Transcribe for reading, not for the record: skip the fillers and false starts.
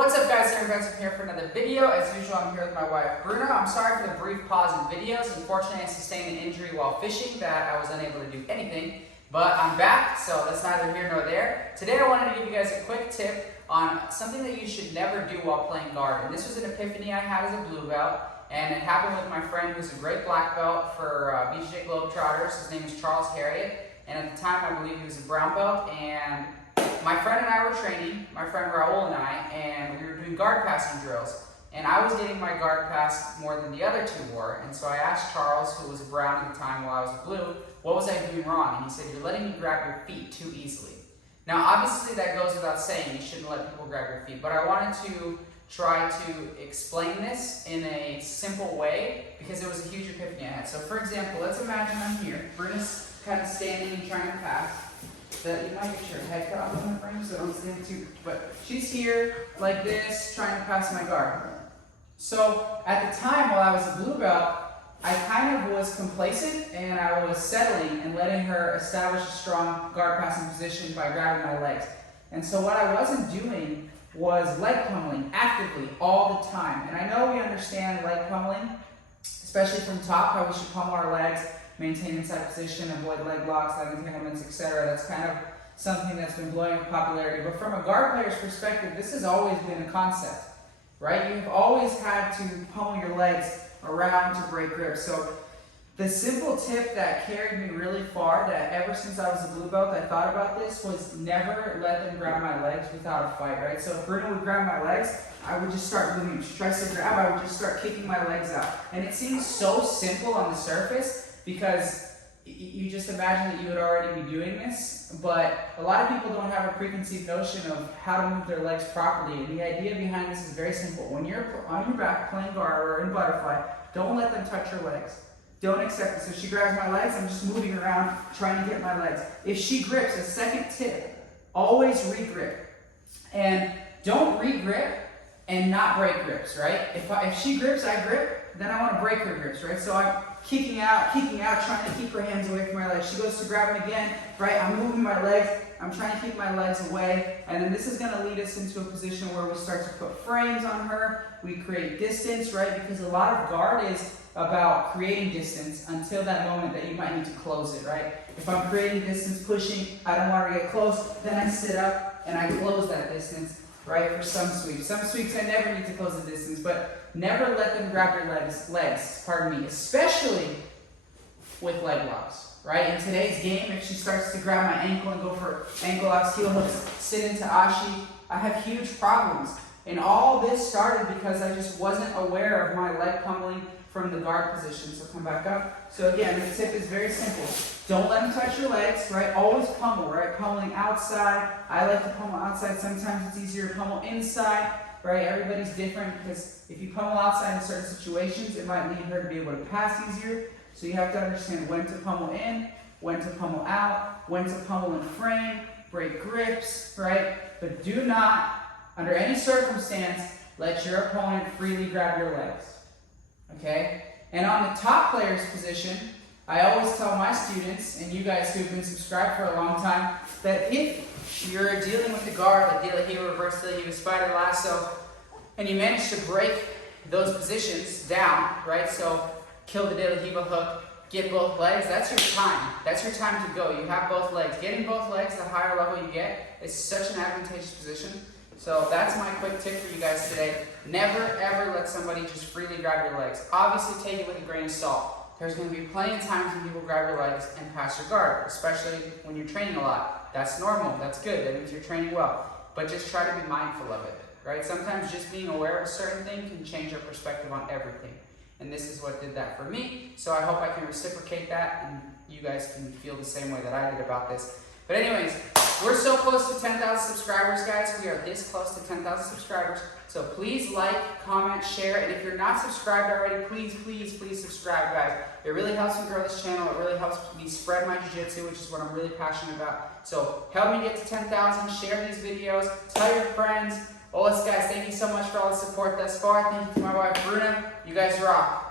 What's up guys, I'm here for another video. As usual, I'm here with my wife Bruna. I'm sorry for the brief pause in videos. Unfortunately, I sustained an injury while fishing that I was unable to do anything. But I'm back, so that's neither here nor there. Today I wanted to give you guys a quick tip on something that you should never do while playing guard. And this was an epiphany I had as a blue belt, and it happened with my friend who's a great black belt for BJJ Globetrotters. His name is Charles Harriet, and at the time I believe he was a brown belt. And my friend and I were training, my friend Raul and I, and we were doing guard passing drills. And I was getting my guard pass more than the other two were. And so I asked Charles, who was a brown at the time while I was a blue, what was I doing wrong? And he said, you're letting me grab your feet too easily. Now obviously that goes without saying, you shouldn't let people grab your feet. But I wanted to try to explain this in a simple way because it was a huge epiphany I had. So for example, let's imagine I'm here. Bruna's kind of standing and trying to pass. That you might get your head cut off in the frame, so don't stand too. But she's here like this, trying to pass my guard. So at the time, while I was a blue belt, I kind of was complacent and I was settling and letting her establish a strong guard passing position by grabbing my legs. And so what I wasn't doing was leg pummeling actively all the time. And I know we understand leg pummeling, especially from top, how we should pummel our legs, maintain inside position, avoid leg locks, leg entanglements, etc. That's kind of something that's been blowing up popularity. But from a guard player's perspective, this has always been a concept, right? You've always had to pummel your legs around to break grip. So the simple tip that carried me really far, that ever since I was a blue belt, I thought about this, was never let them grab my legs without a fight, right? So if Bruna would grab my legs, I would just start moving. She tries to grab, I would just start kicking my legs out. And it seems so simple on the surface, because you just imagine that you would already be doing this, but a lot of people don't have a preconceived notion of how to move their legs properly. And the idea behind this is very simple. When you're on your back playing guard or in butterfly, don't let them touch your legs. Don't accept it. So she grabs my legs, I'm just moving around trying to get my legs. If she grips, a second tip, always re-grip. And don't re-grip and not break grips, right? If she grips, I grip, then I want to break her grips, right? So I'm kicking out, trying to keep her hands away from my legs. She goes to grab them again, right? I'm moving my legs, I'm trying to keep my legs away, and then this is going to lead us into a position where we start to put frames on her. We create distance, right? Because a lot of guard is about creating distance until that moment that you might need to close it, right? If I'm creating distance, pushing, I don't want her to get close, then I sit up and I close that distance, right, for some sweeps. Some sweeps I never need to close the distance, but never let them grab your legs, pardon me, especially with leg locks, right? In today's game, if she starts to grab my ankle and go for ankle locks, heel hooks, sit into ashi, I have huge problems. And all this started because I just wasn't aware of my leg pummeling from the guard position. So come back up. So again, the tip is very simple. Don't let them touch your legs, right? Always pummel, right? Pummeling outside. I like to pummel outside. Sometimes it's easier to pummel inside, right? Everybody's different, because if you pummel outside in certain situations, it might lead her to be able to pass easier. So you have to understand when to pummel in, when to pummel out, when to pummel in frame, break grips, right? But do not, under any circumstance, let your opponent freely grab your legs, okay? And on the top player's position, I always tell my students, and you guys who've been subscribed for a long time, that if you're dealing with the guard, like De La Riva, reverse De La Riva, spider lasso, and you manage to break those positions down, right? So kill the De La Riva hook, get both legs, that's your time. That's your time to go. You have both legs. Getting both legs, the higher level you get, is such an advantageous position. So that's my quick tip for you guys today. Never ever let somebody just freely grab your legs. Obviously take it with a grain of salt. There's going to be plenty of times when people grab your legs and pass your guard, especially when you're training a lot. That's normal, that's good, that means you're training well. But just try to be mindful of it, right? Sometimes just being aware of a certain thing can change your perspective on everything. And this is what did that for me. So I hope I can reciprocate that and you guys can feel the same way that I did about this. But anyways, we're so close to 10,000 subscribers, guys. We are this close to 10,000 subscribers. So please like, comment, share, and if you're not subscribed already, please subscribe, guys. It really helps me grow this channel. It really helps me spread my jiu-jitsu, which is what I'm really passionate about. So help me get to 10,000. Share these videos. Tell your friends. Well, guys, thank you so much for all the support thus far. Thank you to my wife, Bruna. You guys rock.